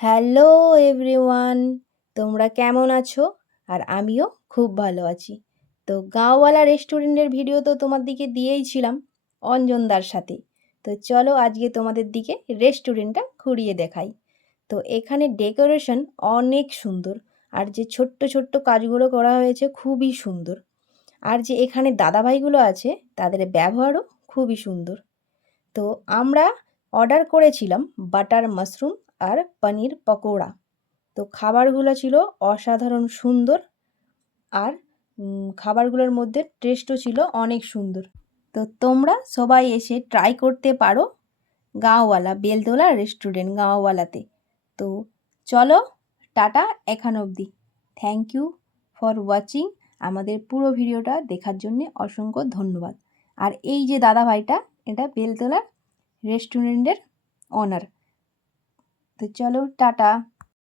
Hello everyone, তোমরা কেমন আছো? আর আমিও খুব ভালো আছি। তো গাঁওওয়ালা রেস্টুরেন্টের ভিডিও তো তোমার দিকে দিয়েইছিলাম অঞ্জনদার সাথে। তো চলো আজকে তোমাদের দিকে রেস্টুরেন্টটা ঘুরিয়ে দেখাই। তো এখানে ডেকোরেশন অনেক সুন্দর, আর যে ছোট্ট ছোট্ট কাজগুলো করা হয়েছে খুবই সুন্দর। আর যে এখানে দাদাভাইগুলো আছে তাদের ব্যবহারও খুবই সুন্দর। তো আমরা অর্ডার করেছিলাম বাটার মাশরুম আর পনির পকোড়া। তো খাবারগুলো ছিল অসাধারণ সুন্দর, আর খাবারগুলোর মধ্যে টেস্টও ছিল অনেক সুন্দর। তো তোমরা সবাই এসে ট্রাই করতে পারো গাঁওওয়ালা বেলতলা রেস্টুরেন্ট গাঁওওয়ালাতে। তো চলো, টাটা এখন অবধি। Thank you for watching. আমাদের পুরো ভিডিওটা দেখার জন্যে অসংখ্য ধন্যবাদ। আর এই যে দাদা ভাইটা, এটা বেলতলা রেস্টুরেন্টের ওনার। তো চলো টাটা।